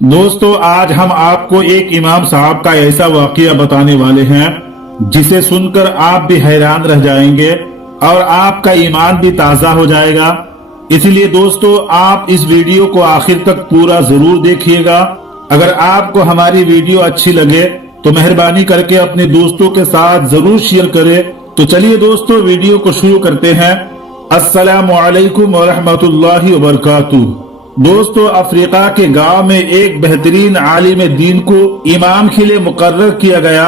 दोस्तों, आज हम आपको एक इमाम साहब का ऐसा वाकया बताने वाले हैं जिसे सुनकर आप भी हैरान रह जाएंगे और आपका ईमान भी ताजा हो जाएगा। इसलिए दोस्तों, आप इस वीडियो को आखिर तक पूरा जरूर देखिएगा। अगर आपको हमारी वीडियो अच्छी लगे तो मेहरबानी करके अपने दोस्तों के साथ जरूर शेयर करें। तो चलिए दोस्तों, वीडियो को शुरू करते हैं। अस्सलामु अलैकुम व रहमतुल्लाहि व बरकातुहू। दोस्तों, अफ्रीका के गांव में एक बेहतरीन आलिम दीन को इमाम के लिए मुकर्रर किया गया।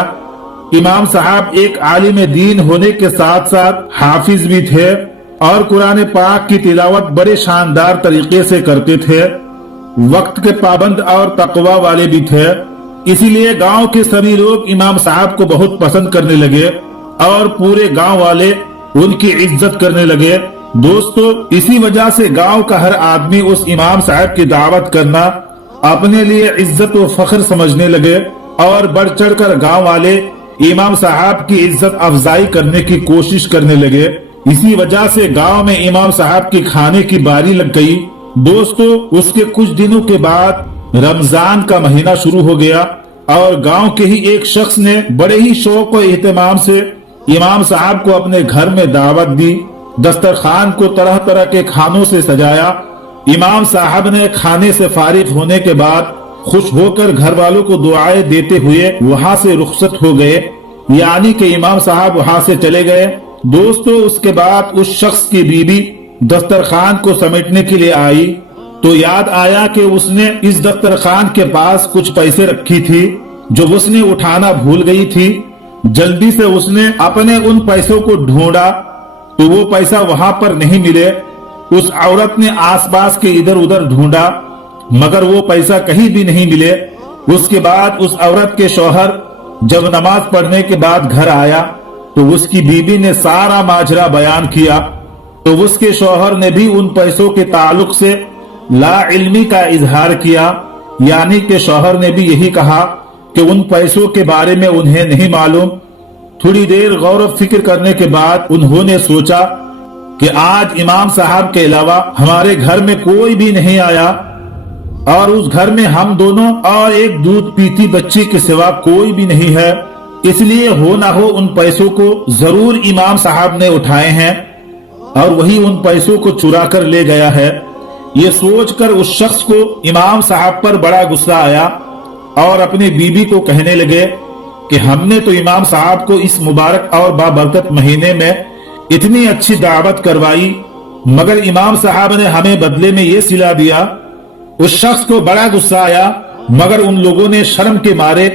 इमाम साहब एक आलिम दीन होने के साथ साथ हाफिज भी थे और कुरान पाक की तिलावत बड़े शानदार तरीके से करते थे। वक्त के पाबंद और तकवा वाले भी थे। इसीलिए गांव के सभी लोग इमाम साहब को बहुत पसंद करने लगे और पूरे गांव वाले उनकी इज्जत करने लगे। दोस्तों, इसी वजह से गांव का हर आदमी उस इमाम साहब की दावत करना अपने लिए इज्जत व फख्र समझने लगे और बढ़ चढ़कर गांव वाले इमाम साहब की इज्जत अफजाई करने की कोशिश करने लगे। इसी वजह से गांव में इमाम साहब की खाने की बारी लग गई। दोस्तों, उसके कुछ दिनों के बाद रमजान का महीना शुरू हो गया और गांव के ही एक शख्स ने बड़े ही शौक व एहतमाम से इमाम साहब को अपने घर में दावत दी। दस्तरखान को तरह तरह के खानों से सजाया। इमाम साहब ने खाने से फारिग होने के बाद खुश होकर घर वालों को दुआएं देते हुए वहां से रुखसत हो गए, यानी कि इमाम साहब वहां से चले गए। दोस्तों, उसके बाद उस शख्स की बीबी दस्तरखान को समेटने के लिए आई तो याद आया कि उसने इस दस्तरखान के पास कुछ पैसे रखी थी जो उसने उठाना भूल गई थी। जल्दी से उसने अपने उन पैसों को ढूंढा तो वो पैसा वहां पर नहीं मिले। उस औरत ने आसपास के इधर उधर ढूंढा मगर वो पैसा कहीं भी नहीं मिले। उसके बाद उस औरत के शौहर जब नमाज पढ़ने के बाद घर आया तो उसकी बीबी ने सारा माजरा बयान किया। तो उसके शौहर ने भी उन पैसों के ताल्लुक से ला इल्मी का इजहार किया, यानी कि शौहर ने भी यही कहा कि उन पैसों के बारे में उन्हें नहीं मालूम। थोड़ी देर गौर फिक्र करने के बाद उन्होंने सोचा कि आज इमाम साहब के अलावा हमारे घर में कोई भी नहीं आया और उस घर में हम दोनों और एक दूध पीती बच्ची के सिवा कोई भी नहीं है, इसलिए हो ना हो उन पैसों को जरूर इमाम साहब ने उठाए हैं और वही उन पैसों को चुरा कर ले गया है। ये सोचकर उस शख्स को इमाम साहब पर बड़ा गुस्सा आया और अपनी बीबी को कहने लगे कि हमने तो इमाम साहब को इस मुबारक और बाबरकत महीने में इतनी अच्छी दावत करवाई मगर इमाम साहब ने हमें बदले में ये सिला दिया। उस शख्स को बड़ा गुस्सा आया मगर उन लोगों ने शर्म के मारे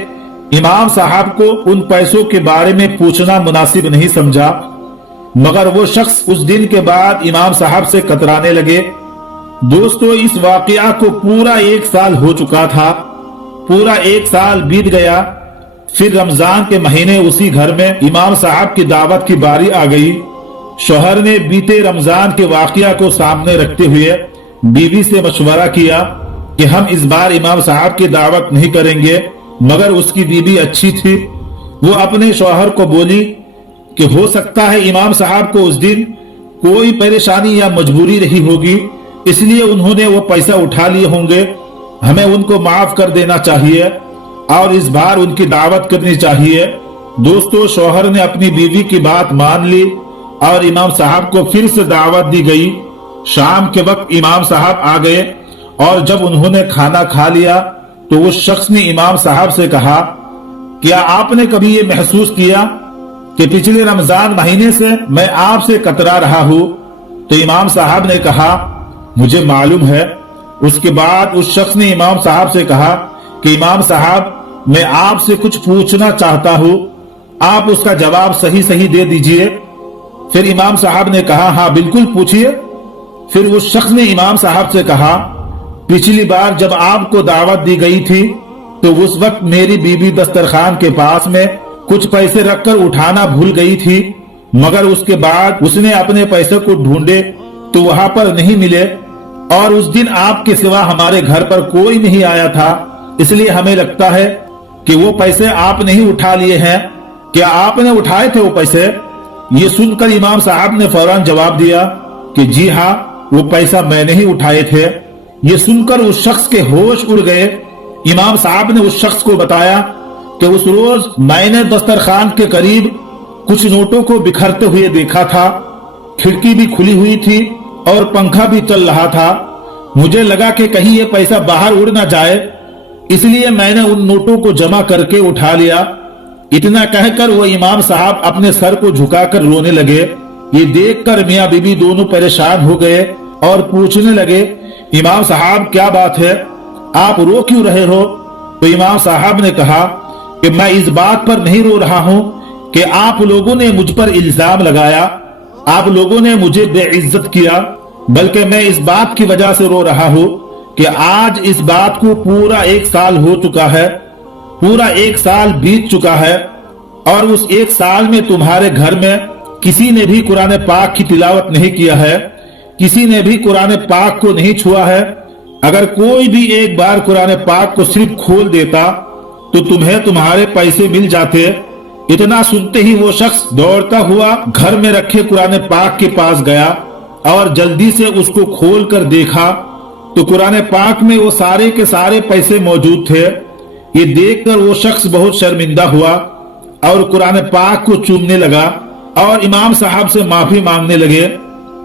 इमाम साहब को उन पैसों के बारे में पूछना मुनासिब नहीं समझा। मगर वो शख्स उस दिन के बाद इमाम साहब से कतराने लगे। दोस्तों, इस वाकया को पूरा 1 साल हो चुका था। पूरा 1 साल बीत गया। फिर रमजान के महीने उसी घर में इमाम साहब की दावत की बारी आ गई। शौहर ने बीते रमजान के वाकया को सामने रखते हुए बीवी से मशवरा किया कि हम इस बार इमाम साहब की दावत नहीं करेंगे। मगर उसकी बीवी अच्छी थी। वो अपने शौहर को बोली कि हो सकता है इमाम साहब को उस दिन कोई परेशानी या मजबूरी रही होगी, इसलिए उन्होंने वो पैसा उठा लिए होंगे। हमें उनको माफ कर देना चाहिए और इस बार उनकी दावत करनी चाहिए। दोस्तों, शौहर ने अपनी बीवी की बात मान ली और इमाम साहब को फिर से दावत दी गई। शाम के वक्त इमाम साहब आ गए और जब उन्होंने खाना खा लिया तो उस शख्स ने इमाम साहब से कहा, क्या आपने कभी ये महसूस किया कि पिछले रमजान महीने से मैं आपसे कतरा रहा हूँ? तो इमाम साहब ने कहा, मुझे मालूम है। उसके बाद उस शख्स ने इमाम साहब से कहा कि इमाम साहब, मैं आपसे कुछ पूछना चाहता हूँ, आप उसका जवाब सही सही दे दीजिए। फिर इमाम साहब ने कहा, हाँ बिल्कुल पूछिए। फिर उस शख्स ने इमाम साहब से कहा, पिछली बार जब आपको दावत दी गई थी तो उस वक्त मेरी बीबी दस्तरखान के पास में कुछ पैसे रखकर उठाना भूल गई थी, मगर उसके बाद उसने अपने पैसे को ढूंढे तो वहां पर नहीं मिले और उस दिन आपके सिवा हमारे घर पर कोई नहीं आया था, इसलिए हमें लगता है कि वो पैसे आप नहीं उठा लिए हैं। क्या आपने उठाए थे वो पैसे? ये सुनकर इमाम साहब ने फौरन जवाब दिया कि जी हाँ, वो पैसा मैंने ही उठाए थे। ये सुनकर उस शख्स के होश उड़ गए इमाम साहब ने उस शख्स को बताया कि उस रोज मैंने दस्तरखान के करीब कुछ नोटों को बिखरते हुए देखा था। खिड़की भी खुली हुई थी और पंखा भी चल रहा था। मुझे लगा कि कहीं ये पैसा बाहर उड़ ना जाए, इसलिए मैंने उन नोटों को जमा करके उठा लिया। इतना कहकर वो इमाम साहब अपने सर को झुकाकर रोने लगे। ये देखकर मियां बीबी दोनों परेशान हो गए और पूछने लगे, इमाम साहब क्या बात है, आप रो क्यों रहे हो? तो इमाम साहब ने कहा कि मैं इस बात पर नहीं रो रहा हूं कि आप लोगों ने मुझ पर इल्जाम लगाया, आप लोगों ने मुझे बेइज्जत किया, बल्कि मैं इस बात की वजह से रो रहा हूं कि आज इस बात को पूरा 1 साल हो चुका है, पूरा 1 साल बीत चुका है और उस 1 साल में तुम्हारे घर में किसी ने भी कुरान पाक की तिलावत नहीं किया है, किसी ने भी कुरान पाक को नहीं छुआ है। अगर कोई भी एक बार कुरान पाक को सिर्फ खोल देता तो तुम्हें तुम्हारे पैसे मिल जाते। इतना सुनते ही वो शख्स दौड़ता हुआ घर में रखे कुरान पाक के पास गया और जल्दी से उसको खोल कर देखा तो कुरान पाक में वो सारे के सारे पैसे मौजूद थे। ये देखकर वो शख्स बहुत शर्मिंदा हुआ और कुरान पाक को चूमने लगा और इमाम साहब से माफी मांगने लगे।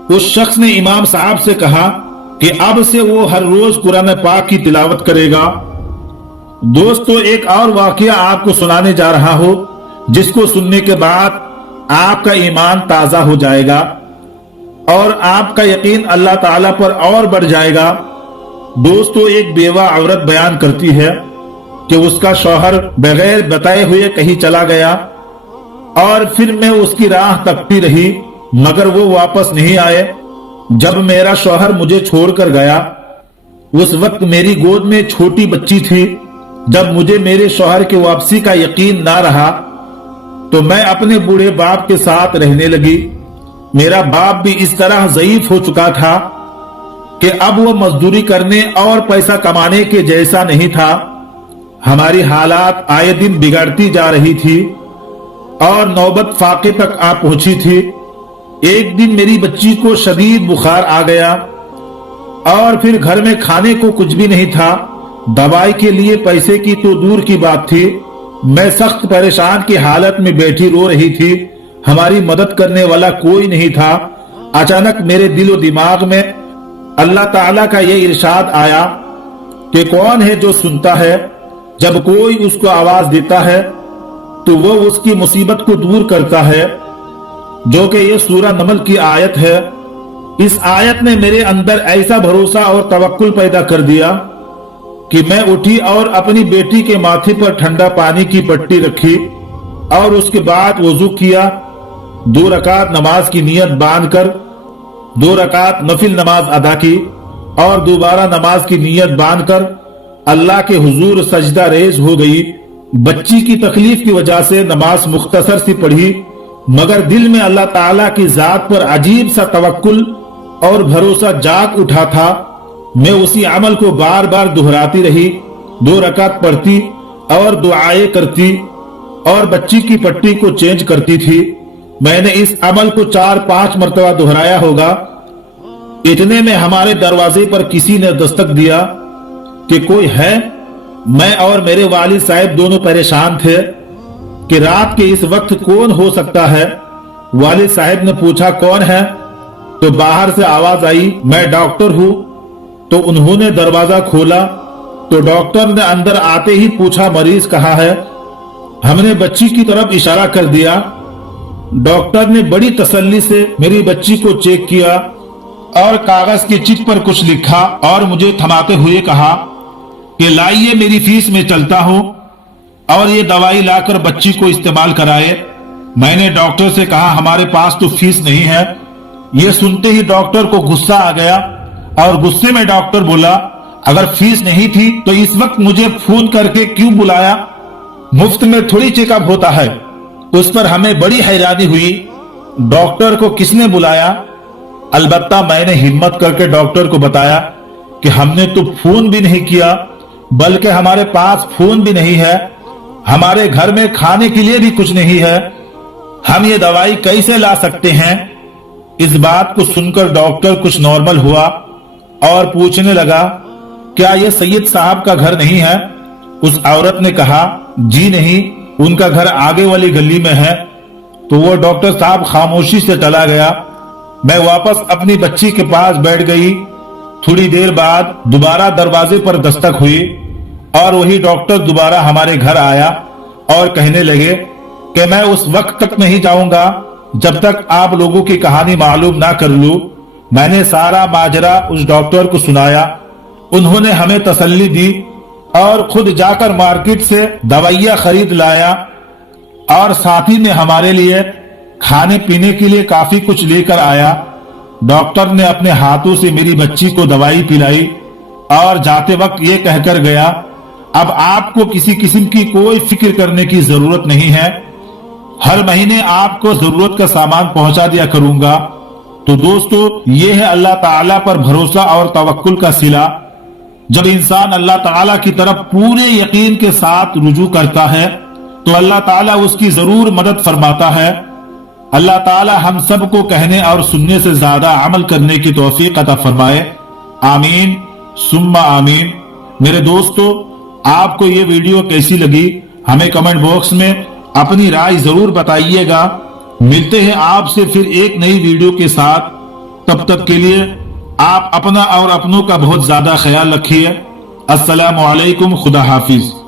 उस शख्स ने इमाम साहब से कहा कि अब से वो हर रोज कुरान पाक की तिलावत करेगा। दोस्तों, एक और वाकया आपको सुनाने जा रहा हूं जिसको सुनने के बाद आपका ईमान ताजा हो जाएगा और आपका यकीन अल्लाह ताला पर और बढ़ जाएगा। दोस्तों, एक बेवा औरत बयान करती है कि उसका शौहर बगैर बताए हुए कहीं चला गया और फिर मैं उसकी राह तकती रही मगर वो वापस नहीं आए। जब मेरा शौहर मुझे छोड़कर गया उस वक्त मेरी गोद में छोटी बच्ची थी। जब मुझे मेरे शौहर की वापसी का यकीन ना रहा तो मैं अपने बूढ़े बाप के साथ रहने लगी। मेरा बाप भी इस तरह ज़ईफ हो चुका था कि अब वो मजदूरी करने और पैसा कमाने के जैसा नहीं था। हमारी हालात आए दिन बिगड़ती जा रही थी और नौबत फाके तक आ पहुंची थी। एक दिन मेरी बच्ची को शदीद बुखार आ गया और फिर घर में खाने को कुछ भी नहीं था। दवाई के लिए पैसे की तो दूर की बात थी। मैं सख्त परेशान की हालत में बैठी रो रही थी। हमारी मदद करने वाला कोई नहीं था। अचानक मेरे दिलो दिमाग में अल्लाह ताला का ये इरशाद आया कि कौन है जो सुनता है जब कोई उसको आवाज देता है तो वो उसकी मुसीबत को दूर करता है, जो कि ये सूरह नमल की आयत है। इस आयत ने मेरे अंदर ऐसा भरोसा और तवक्कुल पैदा कर दिया कि मैं उठी और अपनी बेटी के माथे पर ठंडा पानी की पट्टी रखी और उसके बाद वजू किया। 2 रकात नमाज की नियत बांधकर 2 रकात नफिल नमाज अदा की और दोबारा नमाज की नियत बांधकर अल्लाह के हुजूर सजदा रेज हो गई। बच्ची की तकलीफ की वजह से नमाज मुख्तसर सी पढ़ी मगर दिल में अल्लाह ताला की जात पर अजीब सा तवक्कुल और भरोसा जाग उठा था। मैं उसी अमल को बार बार दोहराती रही, 2 रकात पढ़ती और दुआएं करती और बच्ची की पट्टी को चेंज करती थी। मैंने इस अमल को 4-5 मरतबा दोहराया होगा। इतने में हमारे दरवाजे पर किसी ने दस्तक दिया कि कोई है। मैं और मेरे वालिद साहब दोनों परेशान थे कि रात के इस वक्त कौन हो सकता है। वालिद साहब ने पूछा कौन है, तो बाहर से आवाज आई मैं डॉक्टर हूं। तो उन्होंने दरवाजा खोला तो डॉक्टर ने अंदर आते ही पूछा मरीज कहाँ है। हमने बच्ची की तरफ इशारा कर दिया। डॉक्टर ने बड़ी तसल्ली से मेरी बच्ची को चेक किया और कागज की चिट पर कुछ लिखा और मुझे थमाते हुए कहा कि लाइए मेरी फीस में चलता हूं और ये दवाई लाकर बच्ची को इस्तेमाल कराए। मैंने डॉक्टर से कहा हमारे पास तो फीस नहीं है। ये सुनते ही डॉक्टर को गुस्सा आ गया और गुस्से में डॉक्टर बोला अगर फीस नहीं थी तो इस वक्त मुझे फोन करके क्यों बुलाया, मुफ्त में थोड़ी चेकअप होता है। उस पर हमें बड़ी हैरानी हुई, डॉक्टर को किसने बुलाया। अलबत्ता मैंने हिम्मत करके डॉक्टर को बताया कि हमने तो फोन भी नहीं किया, बल्कि हमारे पास फोन भी नहीं है, हमारे घर में खाने के लिए भी कुछ नहीं है, हम ये दवाई कैसे ला सकते हैं। इस बात को सुनकर डॉक्टर कुछ नॉर्मल हुआ और पूछने लगा क्या ये सैयद साहब का घर नहीं है। اس عورت نے کہا جی نہیں، ان کا گھر آگے والی گلی میں ہے۔ تو وہ ڈاکٹر صاحب خاموشی سے چلا گیا۔ میں واپس اپنی بچی کے پاس بیٹھ گئی۔ تھوڑی دیر بعد دوبارہ دروازے پر دستک ہوئی اور وہی ڈاکٹر دوبارہ ہمارے گھر آیا اور کہنے لگے کہ میں اس وقت تک نہیں جاؤں گا جب تک آپ لوگوں کی کہانی معلوم نہ کر لوں۔ میں نے سارا ماجرا اس ڈاکٹر کو سنایا۔ انہوں نے ہمیں تسلی دی اور خود جا کر مارکیٹ سے دوائیاں خرید لایا اور ساتھ ہی میں ہمارے لیے کھانے پینے کے لیے کافی کچھ لے کر آیا۔ ڈاکٹر نے اپنے ہاتھوں سے میری بچی کو دوائی پلائی اور جاتے وقت یہ کہہ کر گیا اب آپ کو کسی قسم کی کوئی فکر کرنے کی ضرورت نہیں ہے، ہر مہینے آپ کو ضرورت کا سامان پہنچا دیا کروں گا۔ تو دوستو، یہ ہے اللہ تعالیٰ پر بھروسہ اور توکل کا صلہ۔ جب انسان اللہ تعالیٰ کی طرف پورے یقین کے ساتھ رجوع کرتا ہے تو اللہ تعالیٰ اس کی ضرور مدد فرماتا ہے۔ اللہ تعالیٰ ہم سب کو کہنے اور سننے سے زیادہ عمل کرنے کی توفیق عطا فرمائے، آمین ثم آمین۔ میرے دوستو، آپ کو یہ ویڈیو کیسی لگی ہمیں کمنٹ باکس میں اپنی رائے ضرور بتائیے گا۔ ملتے ہیں آپ سے پھر ایک نئی ویڈیو کے ساتھ، تب تک کے لیے آپ اپنا اور اپنوں کا بہت زیادہ خیال رکھیے۔ السلام علیکم، خدا حافظ۔